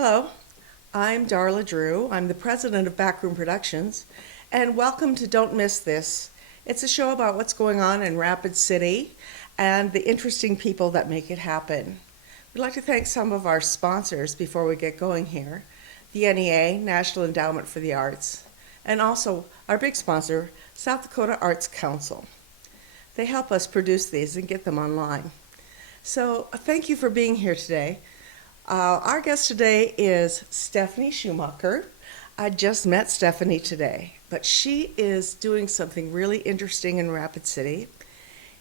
Hello, I'm Darla Drew. I'm the president of Backroom Productions, and welcome to Don't Miss This. It's a show about what's going on in Rapid City and the interesting people that make it happen. We'd like to thank some of our sponsors before we get going here: the NEA, National Endowment for the Arts, and also our big sponsor, South Dakota Arts Council. They help us produce these and get them online. So thank you for being here today. Our guest today is Stephanie Schumacher. I just met Stephanie today, but she is doing something really interesting in Rapid City,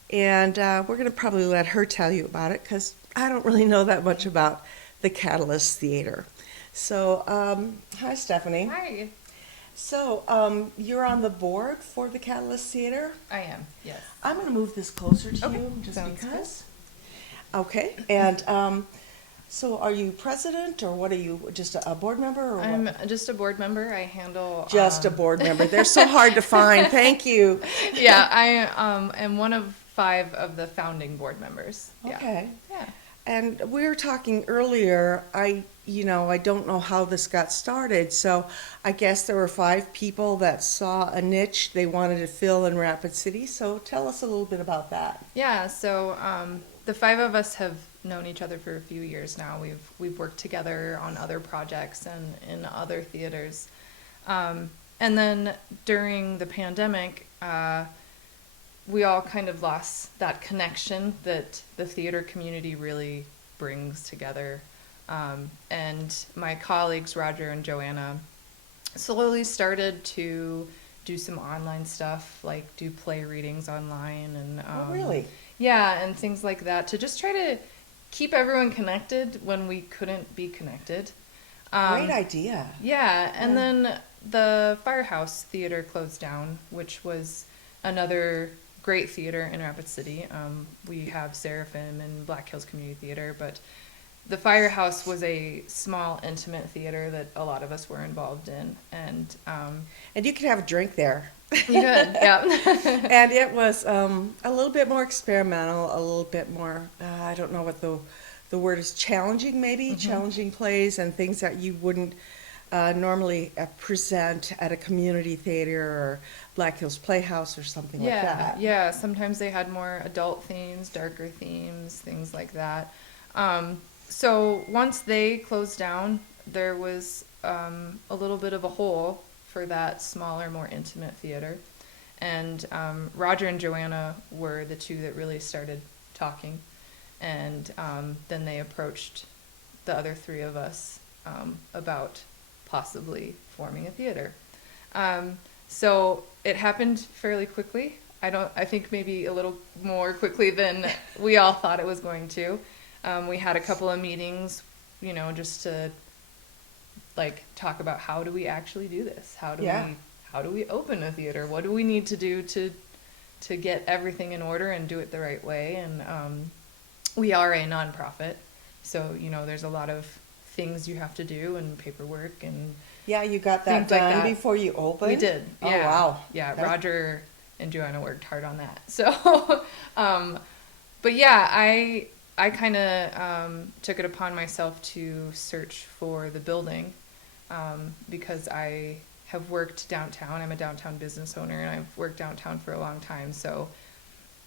and we're going to probably let her tell you about it because I don't really know that much about the Catalyst Theater. So, hi, Stephanie. Hi. So, you're on the board for the Catalyst Theater? I am, yes. I'm going to move this closer to Okay, you just sounds because. Okay, and so are you president or what are you, just a board member or I'm what? just a board member. I handle Just a board member. They're so hard to find. Thank you. yeah, I am one of 5 of the founding board members. Yeah. Okay. Yeah. And we were talking earlier, I don't know how this got started, so I guess there were 5 people that saw a niche they wanted to fill in Rapid City, so tell us a little bit about Yeah, so the 5 of us have known each other for a few years now. We've worked together on other projects and in other theaters. And then during the pandemic, we all kind of lost that connection that the theater community really brings together. And my colleagues, Roger and Joanna, slowly started to do some online stuff, like do play readings online and Oh, really? yeah, and things like that, to just try to keep everyone connected when we couldn't be connected. Great idea. Yeah, and Yeah. then the Firehouse Theater closed down, which was another great theater in Rapid City. We have Seraphim and Black Hills Community Theater, but the Firehouse was a small, intimate theater that a lot of us were involved in, and And you could have a drink there. you could, yeah. And it was a little bit more experimental, a little bit more, I don't know what the word is, challenging maybe, challenging plays and things that you wouldn't normally present at a community theater or Black Hills Playhouse or something like that. Yeah. Sometimes they had more adult themes, darker themes, things like that. So once they closed down, there was a little bit of a hole for that smaller, more intimate theater. And Roger and Joanna were the 2 that really started talking. And then they approached the other 3 of us about possibly forming a theater. So it happened fairly quickly. I think maybe a little more quickly than we all thought it was going to. We had a couple of meetings, just to talk about how do we actually do this? How do we open a theater? What do we need to do to get everything in order and do it the right way? And we are a nonprofit, so there's a lot of things you have to do and paperwork and Yeah, you got that things like done that. before you opened? We did. Oh, Yeah. wow. Yeah, That- Roger and Joanna worked hard on that. So, but yeah, I kind of took it upon myself to search for the building because I have worked downtown. I'm a downtown business owner, and I've worked downtown for a long time. So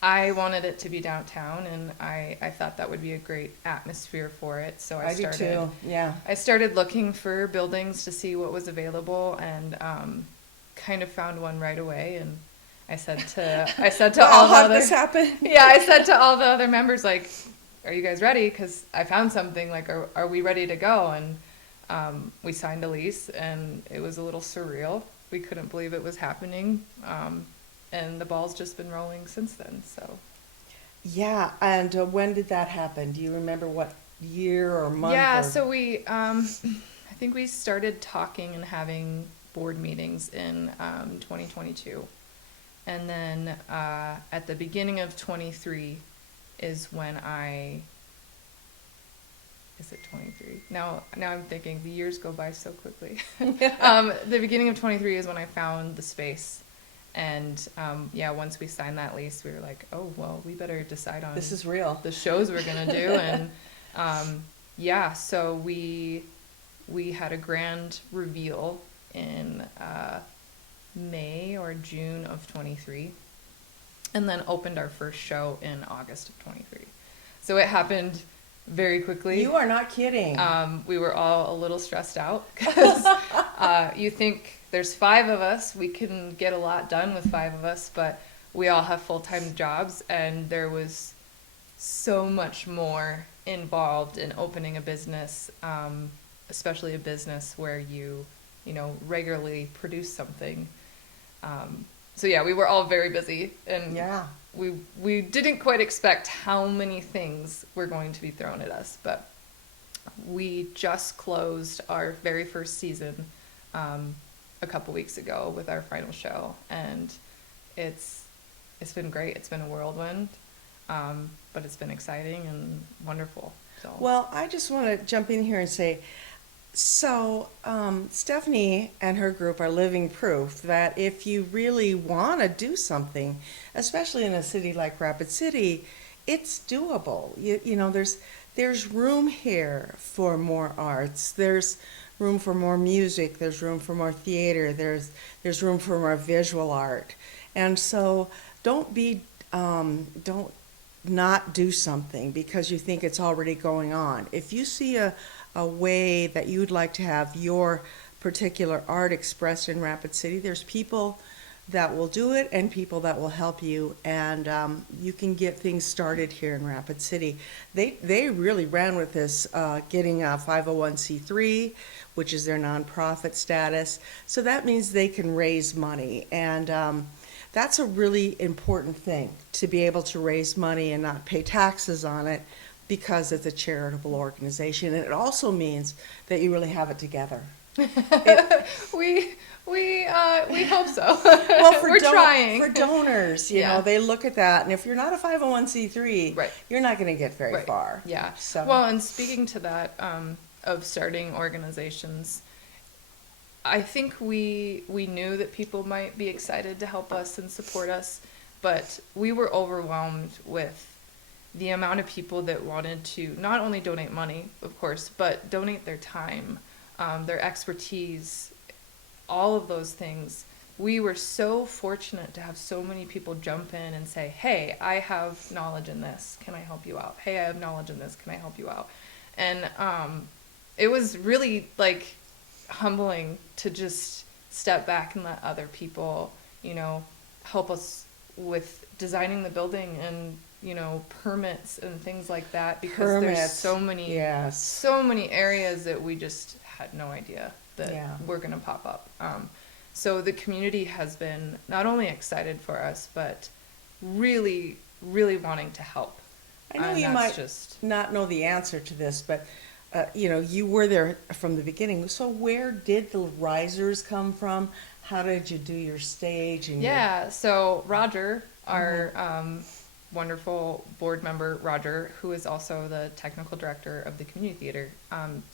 I wanted it to be downtown, and I thought that would be a great atmosphere for it. So I do too, yeah. I started looking for buildings to see what was available, and kind of found one right away. And I said to Wow, all the how other did this happen? yeah, I said to all the other members, like, "Are you guys ready? Because I found something. Like, are we ready to go?" And we signed a lease, and it was a little surreal. We couldn't believe it was happening. And the ball's just been rolling since then. So Yeah, and when did that happen? Do you remember what year or month? yeah, or- so we I think we started talking and having board meetings in 2022, and then at the beginning of 23 is when is it 23? Now I'm thinking the years go by so quickly. The beginning of 23 is when I found the space. And yeah, once we signed that lease, we were like, oh, well, we better decide on This is real. the shows we're going to do. And yeah, so we we had a grand reveal in May or June of 23, and then opened our first show in August of 23. So it happened very quickly. You are not kidding. We were all a little stressed out because you think there's 5 of us, we can get a lot done with 5 of us, but we all have full-time jobs, and there was so much more involved in opening a business, especially a business where you regularly produce something. So yeah, we were all very busy, and Yeah. we didn't quite expect how many things were going to be thrown at us, but we just closed our very first season a couple weeks ago with our final show, and it's been great. It's been a whirlwind, but it's been exciting and wonderful. So Well, I just want to jump in here and say, so Stephanie and her group are living proof that if you really want to do something, especially in a city like Rapid City, it's doable. There's room here for more arts. There's room for more music. There's room for more theater. There's room for more visual art. And so don't not do something because you think it's already going on. If you see a way that you would like to have your particular art expressed in Rapid City, there's people that will do it and people that will help you, and you can get things started here in Rapid City. They really ran with this, getting a 501c3, which is their nonprofit status. So that means they can raise money, and that's a really important thing, to be able to raise money and not pay taxes on it because it's a charitable organization. And it also means that you really have it together. we hope so. Well, we're trying. For donors, you Yeah. know, they look at that, and if you're not a 501c3, Right. you're not going to get very Right. far. Yeah. So. Well, and speaking to that, of starting organizations, I think we knew that people might be excited to help us and support us, but we were overwhelmed with the amount of people that wanted to not only donate money, of course, but donate their time, their expertise, all of those things. We were so fortunate to have so many people jump in and say, hey, I have knowledge in this, can I help you out? Hey, I have knowledge in this, can I help you out? And it was really like humbling to just step back and let other people, help us with designing the building and, permits and things like that, because there's so many areas that we just had no idea that were going to pop up. So the community has been not only excited for us, but really, really wanting to help. I know you might not know the answer to this, but you were there from the beginning. So where did the risers come from? How did you do your stage? And so Roger, our wonderful board member, Roger, who is also the technical director of the community theater,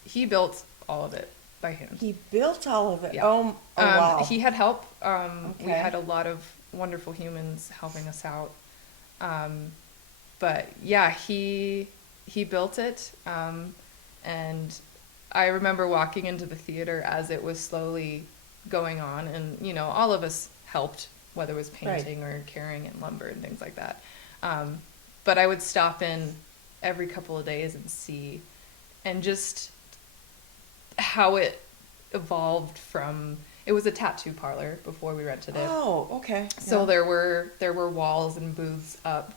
he built all of it by hand. He built all of it? Yeah. Oh, wow. He had help. We had a lot of wonderful humans helping us out. But yeah, he built it. And I remember walking into the theater as it was slowly going on, and all of us helped, whether it was painting or carrying in lumber and things like that. But I would stop in every couple of days and see, and just how it evolved from. It was a tattoo parlor before we rented it. Oh, okay. So there were walls and booths up,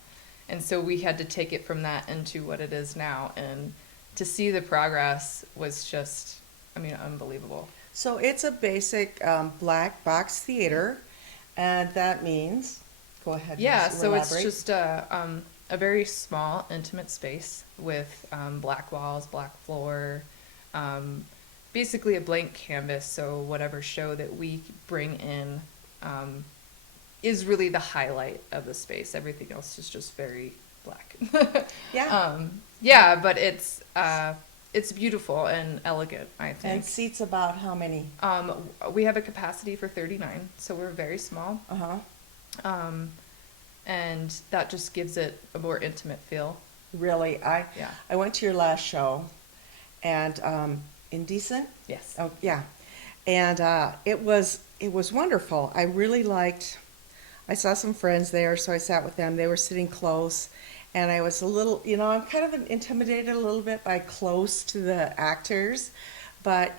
and so we had to take it from that into what it is now, and to see the progress was just, unbelievable. So it's a basic black box theater, and that means, go ahead. Yeah, so elaborate. it's just a very small, intimate space with black walls, black floor, basically a blank canvas. So whatever show that we bring in is really the highlight of the space. Everything else is just very black. But it's beautiful and elegant, I think. And seats about how many? We have a capacity for 39, so we're very small. And that just gives it a more intimate feel. Really, I went to your last show, and Indecent. Yes. Oh yeah, and it was wonderful. I really liked. I saw some friends there, so I sat with them. They were sitting close, and I was a little, I'm kind of intimidated a little bit by close to the actors, but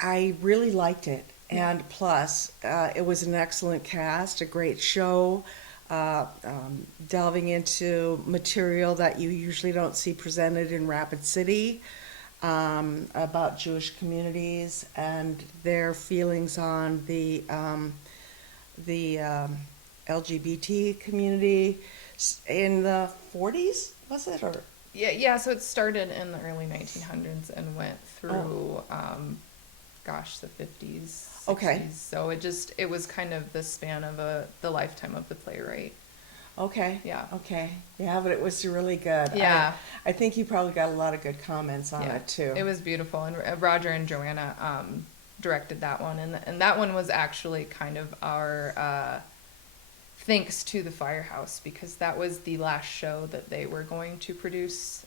I really liked it. And plus, it was an excellent cast, a great show, delving into material that you usually don't see presented in Rapid City, about Jewish communities and their feelings on the LGBT community in the 40s, was it? Or Yeah, so it started in the early 1900s and went through, the 50s, 60s. Okay. So it was kind of the span of the lifetime of the playwright. Okay. Yeah. Okay. Yeah, but it was really good. Yeah. I think you probably got a lot of good comments on Yeah, it too. it was beautiful, and Roger and Joanna directed that one, and that one was actually kind of our thanks to the Firehouse, because that was the last show that they were going to produce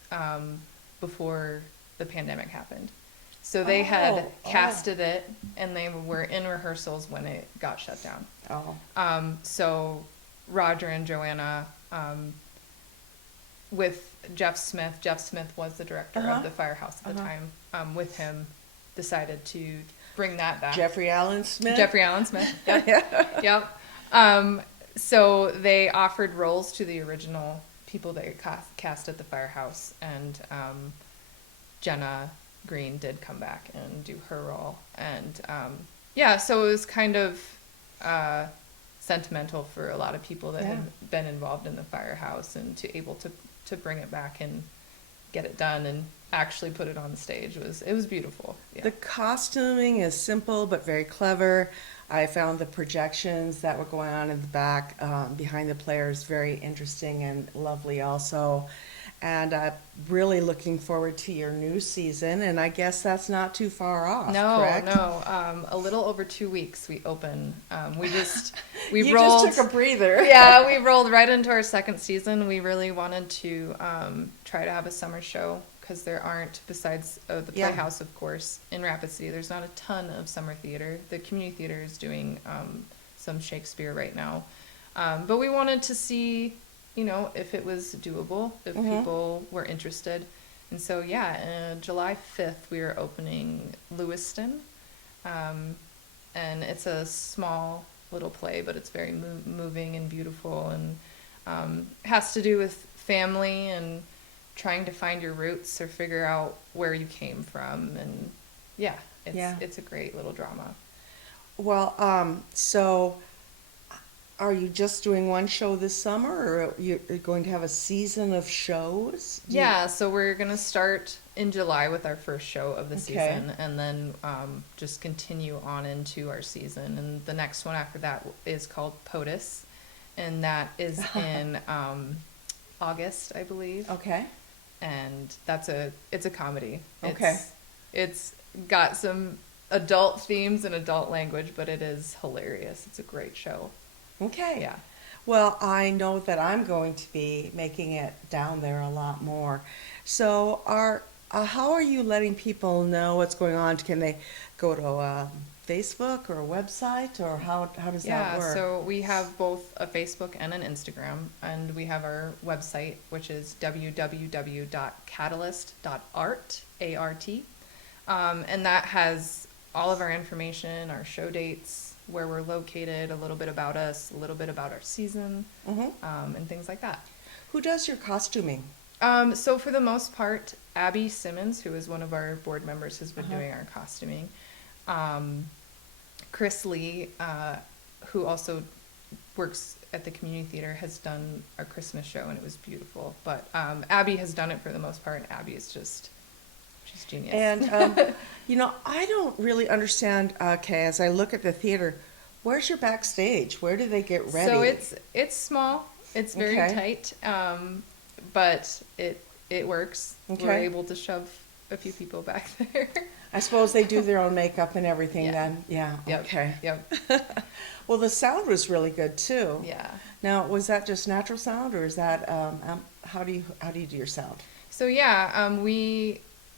before the pandemic happened. So they had casted it, and they were in rehearsals when it got shut down. So Roger and Joanna, with Jeff Smith was the director of the Firehouse at the time, with him decided to bring that back. Jeffrey Allen Smith. Yep. Yep. So they offered roles to the original people they cast at the Firehouse, and Jenna Green did come back and do her role. And so it was kind of sentimental for a lot of people that had been involved in the Firehouse, and to able to bring it back and get it done and actually put it on the stage was beautiful. Yeah. The costuming is simple but very clever. I found the projections that were going on in the back, behind the players, very interesting and lovely also. And really looking forward to your new season, and I guess that's not too far off, correct? No. A little over 2 weeks we open. We You rolled. just took a breather. Yeah, we rolled right into our second season. We really wanted to try to have a summer show, because there aren't, besides the Playhouse, of course, in Rapid City, there's not a ton of summer theater. The community theater is doing some Shakespeare right now. But we wanted to see, if it was doable, if people were interested. And so, July 5th, we are opening Lewiston. And it's a small little play, but it's very moving and beautiful, and has to do with family and trying to find your roots or figure out where you came from. And it's a great little drama. Well, so are you just doing one show this summer, or you're going to have a season of shows? So we're going to start in July with our first show of the season, and then just continue on into our season. And the next one after that is called POTUS, and that is in August, I believe. Okay. And it's a comedy. Okay. It's got some adult themes and adult language, but it is hilarious. It's a great show. Okay. Yeah. Well, I know that I'm going to be making it down there a lot more. So how are you letting people know what's going on? Can they go to Facebook or a website, or how does that work? So we have both a Facebook and an Instagram, and we have our website, which is www.catalyst.art, A-R-T. And that has all of our information, our show dates, where we're located, a little bit about us, a little bit about our season, and things like that. Who does your costuming? So for the most part, Abby Simmons, who is one of our board members, has been doing our costuming. Chris Lee, who also works at the community theater, has done our Christmas show, and it was beautiful. But Abby has done it for the most part, and Abby is she's genius. And, I don't really understand, as I look at the theater, where's your backstage? Where do they get ready? So it's small. It's very tight, but it works. Okay. We're able to shove a few people back there. I suppose they do their own makeup and everything then. Yeah. Yep. Okay. Yep. Well, the sound was really good too. Yeah. Now, was that just natural sound, or is that how do you do your sound? So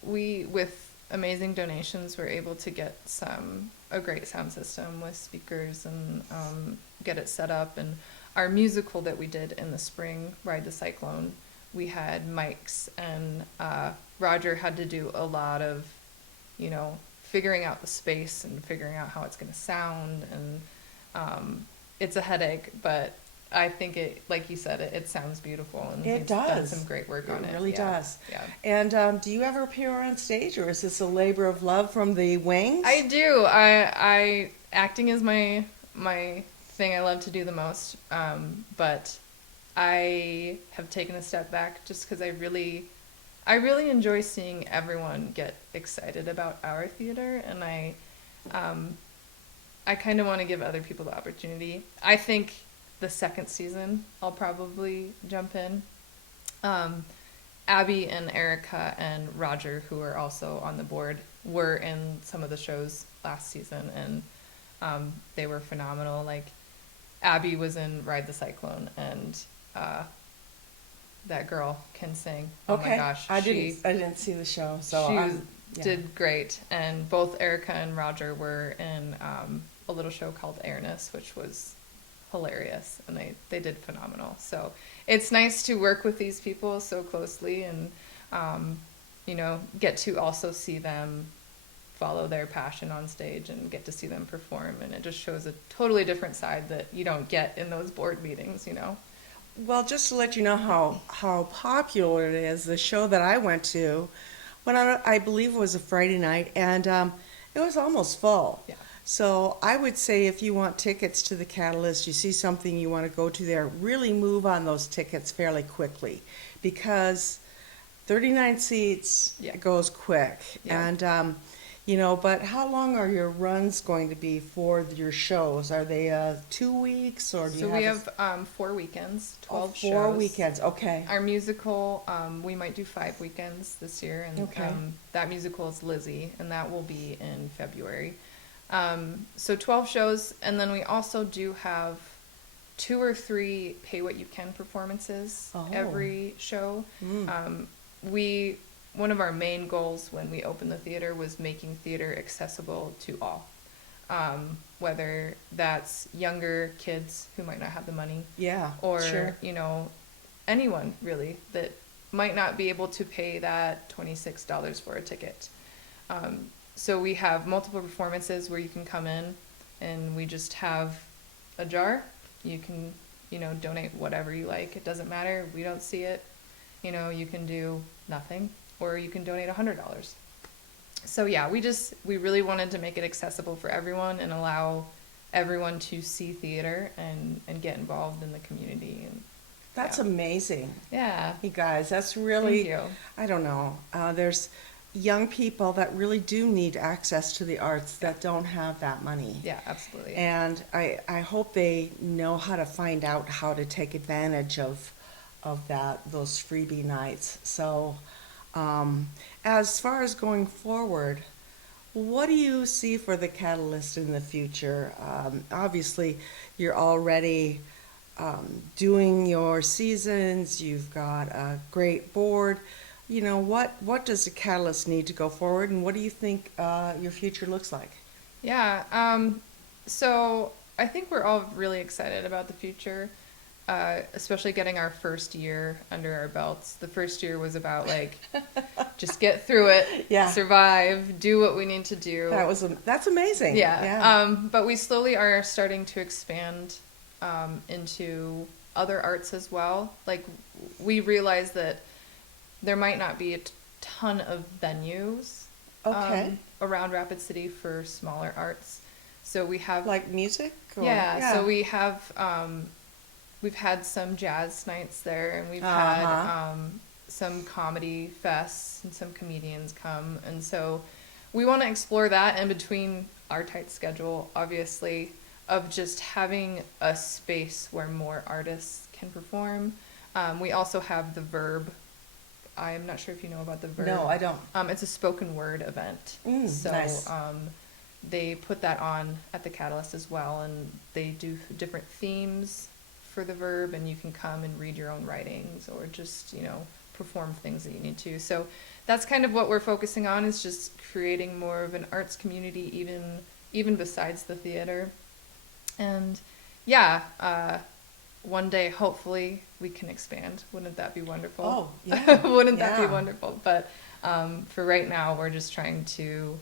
we, with amazing donations, were able to get a great sound system with speakers and get it set up. And our musical that we did in the spring, Ride the Cyclone, we had mics, and Roger had to do a lot of, figuring out the space and figuring out how it's going to sound. And it's a headache, but I think it, like you said, it sounds beautiful, and It he's done does. some great work on it. It really does. Yeah. And do you ever appear on stage, or is this a labor of love from the wings? I do. I acting is my thing I love to do the most. But I have taken a step back just because I really enjoy seeing everyone get excited about our theater, and I kind of want to give other people the opportunity. I think the second season I'll probably jump in. Abby and Erica and Roger, who are also on the board, were in some of the shows last season, and they were phenomenal. Like, Abby was in Ride the Cyclone, and that girl can sing. Oh Okay. my gosh. I didn't see the show, so She did great. And both Erica and Roger were in a little show called Airness, which was hilarious, and they did phenomenal. So it's nice to work with these people so closely, and get to also see them follow their passion on stage and get to see them perform, and it just shows a totally different side that you don't get in those board meetings. Well, just to let you know how popular it is, the show that I went to, when I believe it was a Friday night, and it was almost full. Yeah. So I would say if you want tickets to the Catalyst, you see something you want to go to there, really move on those tickets fairly quickly, because 39 seats, Yeah. it goes quick. Yeah. And but how long are your runs going to be for your shows? Are they 2 weeks, or do you So have we have 4 weekends, 12 shows. 4 weekends? Okay. Our musical, we might do 5 weekends this year, and Okay. that musical is Lizzie, and that will be in February. So 12 shows, and then we also do have 2 or 3 pay what you can performances every show. One of our main goals when we opened the theater was making theater accessible to all, whether that's younger kids who might not have the money, Yeah. or Sure. anyone really that might not be able to pay that $26 for a ticket. So we have multiple performances where you can come in, and we just have a jar. You can donate whatever you like. It doesn't matter. We don't see it. You can do nothing, or you can donate $100. So yeah, we really wanted to make it accessible for everyone and allow everyone to see theater and get involved in the community. And That's amazing. yeah, You guys, that's really, thank you. I don't know. There's young people that really do need access to the arts that don't have that money. Yeah, absolutely. And I hope they know how to find out how to take advantage of those freebie nights. So as far as going forward, what do you see for the Catalyst in the future? Obviously, you're already doing your seasons. You've got a great board. What does the Catalyst need to go forward, and what do you think your future looks like? Yeah, so I think we're all really excited about the future, especially getting our first year under our belts. The first year was about just get through it, Yeah. survive, do what we need to do. That's amazing. Yeah. But we slowly are starting to expand into other arts as well. Like, we realize that there might not be a ton of venues around Rapid City for smaller arts. So we have Like music? so we have we've had some jazz nights there, and we've had some comedy fests, and some comedians come, and so we want to explore that in between our tight schedule, obviously, of just having a space where more artists can perform. We also have the Verb. I'm not sure if you know about the Verb. No, I don't. It's a spoken word event. So nice. they put that on at the Catalyst as well, and they do different themes for the Verb, and you can come and read your own writings, or just perform things that you need to. So that's kind of what we're focusing on, is just creating more of an arts community, even besides the theater. And yeah, one day hopefully we can expand. Wouldn't that be wonderful? Oh, yeah. Wouldn't that be Yeah. wonderful? But for right now, we're just trying to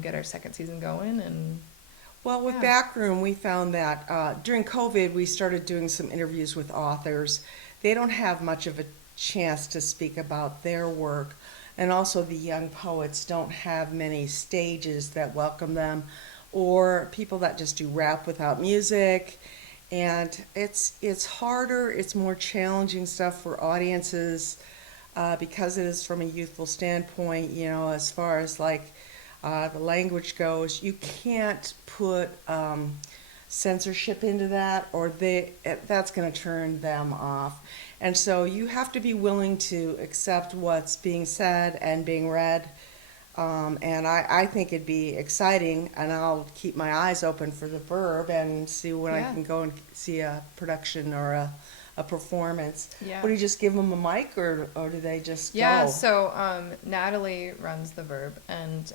get our second season going. And Well, with yeah. Backroom, we found that during COVID, we started doing some interviews with authors. They don't have much of a chance to speak about their work. And also, the young poets don't have many stages that welcome them, or people that just do rap without music. And it's harder, it's more challenging stuff for audiences because it is from a youthful standpoint, you know, as far as like the language goes. You can't put censorship into that, or that's going to turn them off. And so you have to be willing to accept what's being said and being read. And I think it'd be exciting, and I'll keep my eyes open for the Verb and see when I Yeah. can go and see a production or a performance. Yeah. What, do you just give them a mic, or do they just Yeah, go? so Natalie runs the Verb, and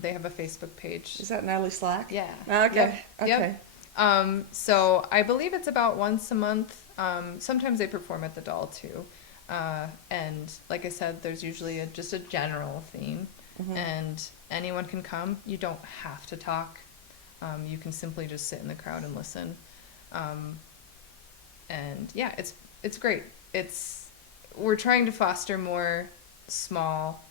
they have a Facebook page. Is that Natalie Slack? Yeah. Okay. Yep. Okay. Yep. So I believe it's about once a month. Sometimes they perform at the Doll too. And like I said, there's usually just a general theme, Mhm. and anyone can come. You don't have to talk. You can simply just sit in the crowd and listen. And yeah, it's great. We're trying to foster more small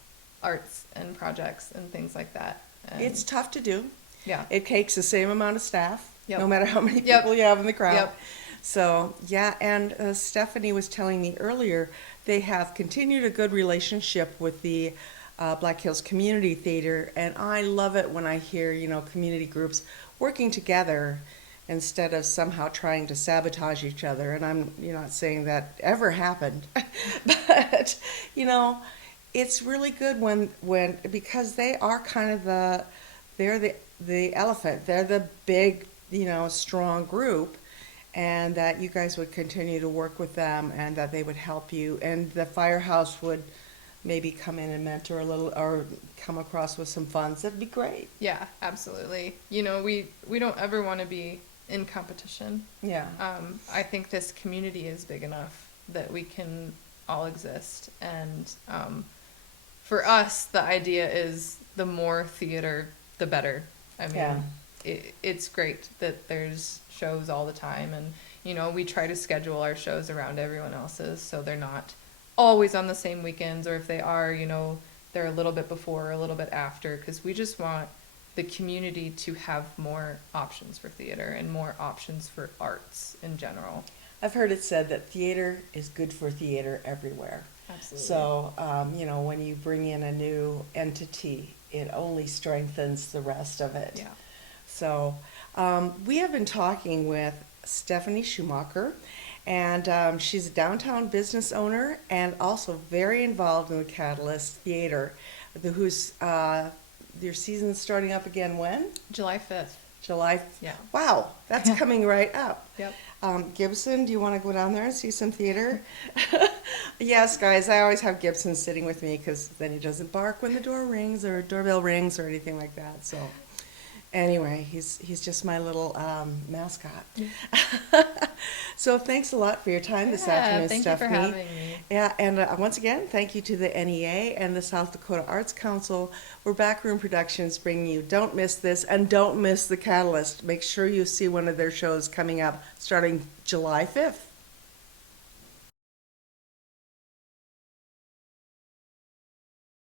arts and projects and things like that. And It's tough to do. yeah. It takes the same amount of staff, Yep. no matter how many Yep. people you have in the crowd. Yep. So, yeah, and Stephanie was telling me earlier, they have continued a good relationship with the Black Hills Community Theater, and I love it when I hear, you know, community groups working together instead of somehow trying to sabotage each other. And I'm, not saying that ever happened, but, it's really good when because they are kind of they're the elephant, they're the big, strong group, and that you guys would continue to work with them, and that they would help you, and the firehouse would maybe come in and mentor a little, or come across with some funds. That'd be great. Yeah, absolutely. We don't ever want to be in competition. Yeah. I think this community is big enough that we can all exist. And for us, the idea is the more theater, the better. I mean, Yeah. it's great that there's shows all the time. And, we try to schedule our shows around everyone else's, so they're not always on the same weekends, or if they are, they're a little bit before or a little bit after, because we just want the community to have more options for theater and more options for arts in general. I've heard it said that theater is good for theater everywhere. Absolutely. So, when you bring in a new entity, it only strengthens the rest of it. Yeah. So, we have been talking with Stephanie Schumacher, and she's a downtown business owner and also very involved in the Catalyst Theater, whose your season's starting up again when? July 5th. July. Yeah. Wow, that's coming right up. Yep. Gibson, do you want to go down there and see some theater? Yes, guys, I always have Gibson sitting with me because then he doesn't bark when the door rings or doorbell rings or anything like that. So anyway, he's just my little mascot. So thanks a lot for your time this afternoon, thank Stephanie. you for having me. Yeah, and once again, thank you to the NEA and the South Dakota Arts Council. We're Backroom Productions bringing you Don't Miss This and Don't Miss the Catalyst. Make sure you see one of their shows coming up starting July 5th.